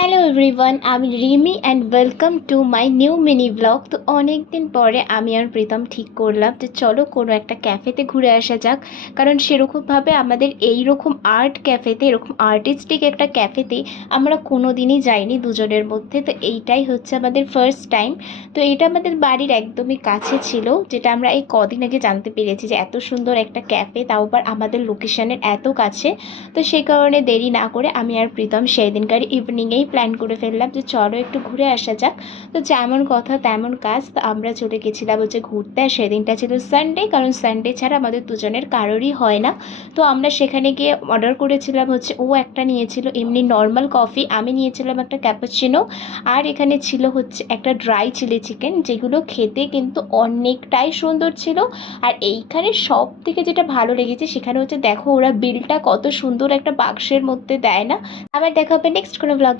Hello everyone, আমি Rimi and welcome to my new mini blog. তো অনেক দিন পরে আমি আর প্রীতম ঠিক করলাম যে চলো কোনো একটা ক্যাফেতে ঘুরে আসা যাক। কারণ সেরকমভাবে আমাদের এই রকম আর্ট ক্যাফেতে, এরকম আর্টিস্টিক একটা ক্যাফেতে আমরা কোনো দিনই যাইনি দুজনের মধ্যে। তো এইটাই হচ্ছে আমাদের ফার্স্ট টাইম। তো এটা আমাদের বাড়ির একদমই কাছে ছিল, যেটা আমরা এই কদিন আগে জানতে পেরেছি যে এত সুন্দর একটা ক্যাফে, তাও আবার আমাদের লোকেশনের এত কাছে। তো সেই কারণে দেরি না করে আমি আর প্রীতম সেই দিনকার ইভিনিংয়েই প্ল্যান করে ফেললাম যে চলো একটু ঘুরে আসা যাক। তো যেমন কথা তেমন কাজ, তো আমরা চলে গেছিলাম হচ্ছে ঘুরতে। আর সেদিনটা ছিল সানডে, কারণ সানডে ছাড়া আমাদের দুজনের কারোরই হয় না। তো আমরা সেখানে গিয়ে অর্ডার করেছিলাম হচ্ছে, ও একটা নিয়েছিল এমনি নর্মাল কফি, আমি নিয়েছিলাম একটা ক্যাপুচিনো। আর এখানে ছিল হচ্ছে একটা ড্রাই চিলি চিকেন, যেগুলো খেতে কিন্তু অনেকটাই সুন্দর ছিল। আর এইখানে সব থেকে যেটা ভালো লেগেছে সেখানে হচ্ছে দেখো ওরা বিলটা কত সুন্দর একটা বাক্সের মধ্যে দেয় না। আবার দেখা হবে নেক্সট কোনো ব্লগে।